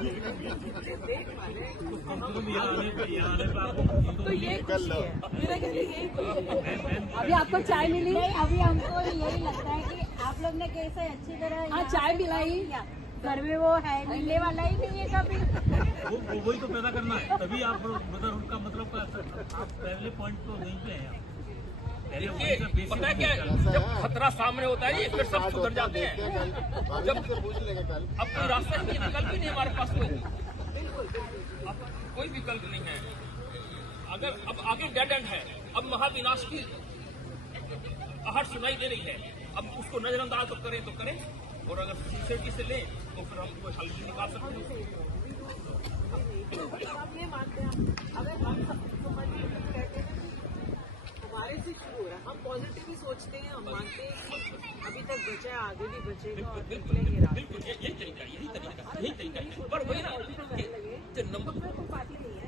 तो ये खुशी है, मेरा कहना यही खुशी है। अभी आपको चाय मिली? नहीं, अभी हमको यही लगता है कि आप लोग ने कैसे अच्छी तरह हाँ, चाय पिलाई। घर में वो है मिलने वाला ही नहीं है कभी। वही तो पैदा करना है, तभी आप मदरहुड का मतलब आप पहले पॉइंट तो नहीं पे हैं। देखिए पता है क्या, जब खतरा सामने होता है फिर सब सुधर जाते हैं। जब अब कोई रास्ता नहीं, विकल्प ही नहीं हमारे पास, कोई विकल्प नहीं है। अगर अब आगे डेड एंड है, अब महाविनाश की आहट सुनाई दे रही है, अब उसको नजरअंदाज तो करें, और अगर सिंसियरिटी से लें तो फिर हम कोई हल भी निकाल सकते हैं। आप ये मानते हैं, अगर हम समझ कहते हैं हमारे से शुरू हो रहा है, हम पॉजिटिव ही सोचते हैं, हम मानते हैं कि अभी तक बचा है, आगे भी बचेगा और निकलेंगे रास्ते। बिल्कुल यही तरीका है। पर वही ना जो नंबर पार्टी नहीं है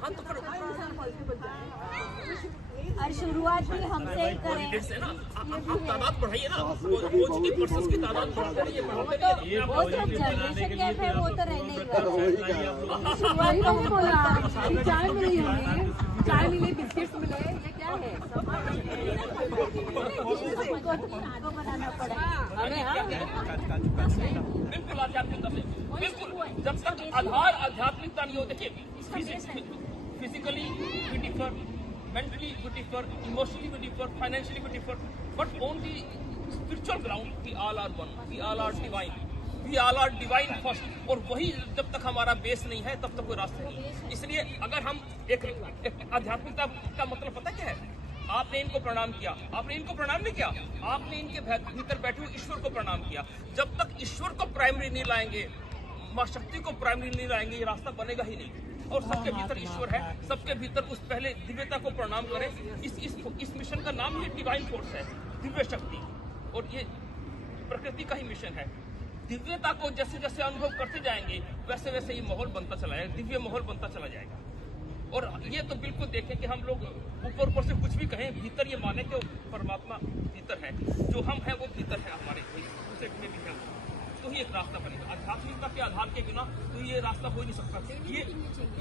हाँ तो इंसान पॉजिटिव बन जाए। और शुरुआत भी हमसे ही करें। से ना आप तादाद बढ़ाइए ना, पॉजिटिव पर्सन्स की तादाद बढ़ाते रहिए, वो तो जनरेशन गैप है, वो तो रहने ही वाला। शुरुआत तो बोला कि चाय मिली हमें, चाय मिली, बिस्किट्स मिले, ये क्या है? आगे बनाना पड़ेगा हमें बिल्कुल आध्यात्मिकता से, बिल्कुल जब तक आधार आध्यात्मिकता नहीं हो। देखिए physically we differ, mentally we differ, emotionally we differ, financially we differ, but on the spiritual ground we all are one, we all are divine first। और वही जब तक हमारा बेस नहीं है तब तक कोई रास्ता नहीं। इसलिए अगर हम एक आध्यात्मिकता का मतलब पता क्या है, आपने इनको प्रणाम किया, आपने इनको प्रणाम नहीं किया, आपने इनके भीतर बैठे हुए ईश्वर को प्रणाम किया। जब तक ईश्वर को प्राइमरी नहीं लाएंगे, माँ शक्ति को प्राइमरी नहीं लाएंगे, ये रास्ता बनेगा ही नहीं। और सबके भीतर ईश्वर है, सबके भीतर उस पहले दिव्यता को प्रणाम करें। इस मिशन का नाम ही डिवाइन फोर्स है, दिव्य शक्ति, और ये प्रकृति का ही मिशन है। दिव्यता को जैसे जैसे अनुभव करते जाएंगे वैसे वैसे ये माहौल बनता चला जाएगा, दिव्य माहौल बनता चला जाएगा। और ये तो बिल्कुल देखें कि हम लोग ऊपर से कुछ भी कहें, भीतर ये माने कि परमात्मा भीतर है, जो हम हैं वो भीतर है हमारे, दूसरे में भी है, तो ही एक रास्ता बनेगा। आध्यात्मिकता के आधार के बिना तो ये रास्ता हो ही नहीं सकता।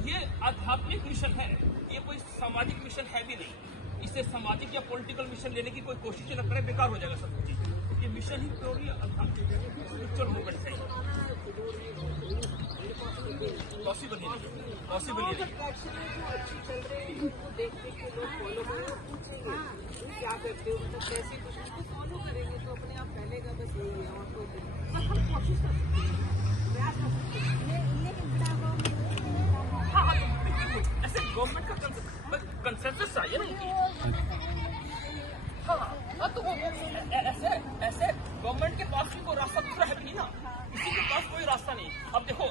ये आध्यात्मिक मिशन है, ये कोई सामाजिक मिशन है भी नहीं। इसे सामाजिक या पॉलिटिकल मिशन लेने की कोई कोशिश न करें, बेकार हो जाएगा सब कुछ। ये मिशन ही प्योरली स्पिरिचुअल मूवमेंट है, पॉसिबल ही नहीं। अच्छी चल रही है उनको देख के लोग फॉलो करें, पूछेंगे क्या करते हो, मतलब कैसे कुछ उसको फॉलो करेंगे तो अपने आप फैलेगा। बस यही है, और कोई बस हम कोशिश कर सकते हैं, प्रयास कर सकते हैं। हाँ, ऐसे गवर्नमेंट का कंसेंसस चाहिए ना। हाँ तो वो ऐसे गवर्नमेंट के पास भी कोई रास्ता दूसरा है भी नहीं ना, किसी के पास कोई रास्ता नहीं। अब देखो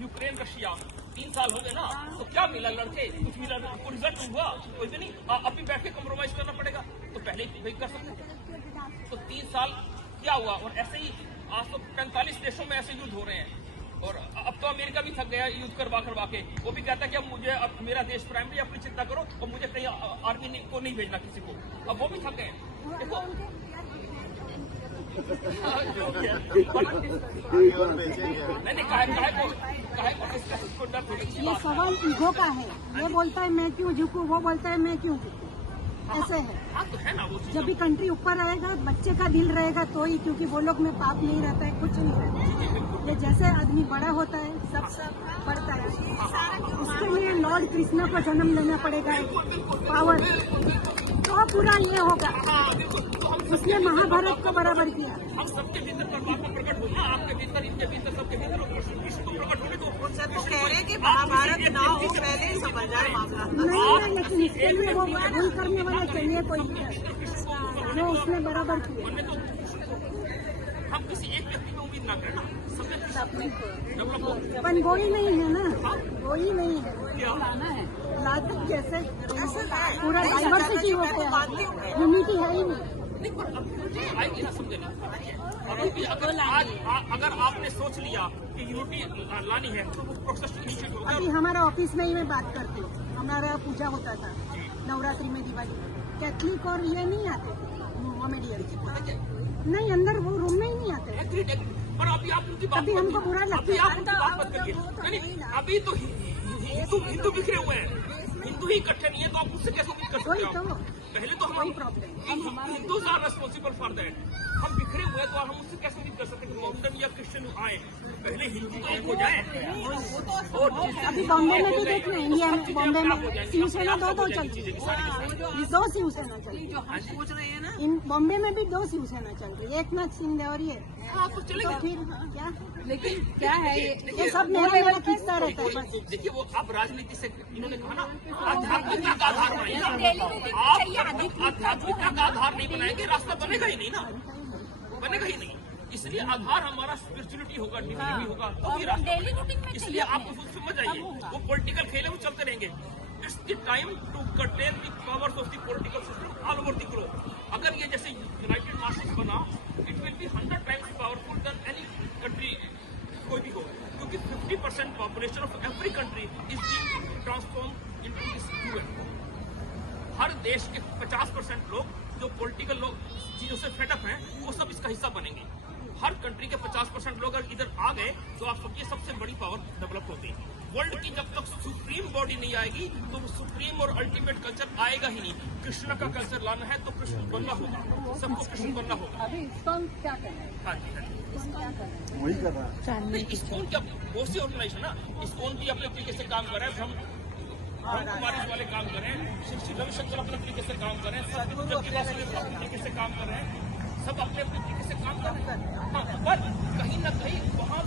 यूक्रेन रशिया 3 साल हो गए ना, तो क्या मिला, लड़के कुछ मिला, कोई रिजल्ट हुआ, कोई भी नहीं। अभी बैठ के कम्प्रोमाइज करना पड़ेगा, तो पहले ही वही कर सकते थे। तो 3 साल क्या हुआ, और ऐसे ही आज तो 45 देशों में ऐसे युद्ध हो रहे हैं। और अब तो अमेरिका भी थक गया युद्ध करवा के, वो भी कहता है कि अब मेरा देश प्राइमरी, अपनी चिंता करो, और मुझे कहीं आर्मी को नहीं भेजना किसी को। अब वो भी थक गए। देखो ये सवाल ईगो का है, ये बोलता है मैं क्यों झुकूं, वो बोलता है मैं क्यों झुकूं, ऐसे है। जब भी कंट्री ऊपर रहेगा, बच्चे का दिल रहेगा तो ही, क्योंकि वो लोग में पाप नहीं रहता है, कुछ नहीं रहता है। ये जैसे आदमी बड़ा होता है सब बढ़ता है, उसके लिए लॉर्ड कृष्ण को जन्म लेना पड़ेगा, पावर तो पूरा ये होगा। उसने महाभारत को बराबर किया। हम सबके भीतर परमात्मा प्रकट होगा, आपके भीतर, इनके भीतर, सबके भीतर विष्णु प्रकट होने दो। वो कह रहे हैं कि महाभारत ना हो, पहले ही समझ जाए मामला। नहीं, लेकिन इसके लिए वो भूल करने वाला चाहिए कोई, जो उसने बराबर किया। हम किसी एक व्यक्ति में उम्मीद ना करें ना, पर वही नहीं है ना, वही नहीं है, लातक जैसे पूरा डाइवर्सिटी होता है, यूनिटी है ही नहीं। आएगी ना, समझे ना। अगर आपने सोच लिया कि यूनिटी लानी है तो वो प्रोसेस इनिशिएट होगा। अभी हमारा ऑफिस में ही मैं बात करती हूँ, हमारा पूजा होता था नवरात्रि में, दिवाली, कैथलिक और ये नहीं आते थे, मोमेडियन नहीं, अंदर वो रूम में ही नहीं आते। पर अभी आप उनकी बात अभी हमको बुरा लगता अभी है। आप उनकी बात मत करिए। नहीं, अभी तो हिंदू बिखरे हुए हैं, हिंदू ही इकट्ठे नहीं है, तो आप उससे कैसे उम्मीद कर वही सकते तो हो? पहले तो हम Hindus are responsible for that. हम बिखरे हुए हैं तो हम उससे कैसे उम्मीद कर सकते हैं कि मोहम्मदन या क्रिश्चियन आए? पहले हिंदू तो एक हो जाए। अभी बॉम्बे में भी देख रहे हैं, इंडिया में बॉम्बे में शिवसेना दो चल रही है, 2 शिवसेना चल रही जो हम सोच रहे हैं ना है। इन बॉम्बे में भी 2 शिवसेना चल रही है, एकनाथ शिंदे और ये। हाँ, तो तो चलेगा। फिर क्या लेकिन क्या है ये सब मेरा खिस्सा रहता है बस। देखिए वो आप राजनीति से इन्होंने कहा ना आध्यात्मिकता का आधार बनाइए। आप आध्यात्मिकता का आधार नहीं बनाएंगे, रास्ता बनेगा ही नहीं ना, बनेगा ही नहीं। इसलिए आधार हमारा स्पिरिचुअलिटी होगा, डिविनिटी होगा, तो ही रास्ता। इसलिए आप उसको समझ जाइए, वो पॉलिटिकल खेल है, वो चलते रहेंगे। It's the time to curtail the powers of the political system all over the globe. अगर ये जैसे यूनाइटेड नेशंस बना, it will be 100 times powerful than any country कोई भी हो, क्योंकि 50% population of every country is being transform into this UN. हर देश के 50% लोग जो पॉलिटिकल लोग चीजों से फेडअप हैं, वो सब इसका हिस्सा बनेंगे। हर कंट्री के 50% लोग अगर इधर आ गए तो आप समझिए सबसे बड़ी पावर डेवलप होती है। वर्ल्ड की जब तक सुप्रीम बॉडी नहीं आएगी तो सुप्रीम और अल्टीमेट कल्चर आएगा ही नहीं। कृष्ण का कल्चर लाना है तो कृष्ण बनना होगा, सबको कृष्ण बनना होगा। अभी इस्कॉन क्या कर रहा है? हाँ जी, हाँ जी। वही कर रहा है। नहीं, इस्कॉन क्या बहुत सी ऑर्गेनाइजेशन ना, इस्कॉन भी अपने तरीके से काम कर रहे हैं, हम कुमारी वाले काम कर रहे हैं, श्री रविशंकर अपने तरीके से काम कर रहे हैं, सदगुरु अपने तरीके से काम कर रहे हैं, सब अपने अपने तरीके से काम कर रहे हैं। हाँ, पर कहीं ना कहीं वहाँ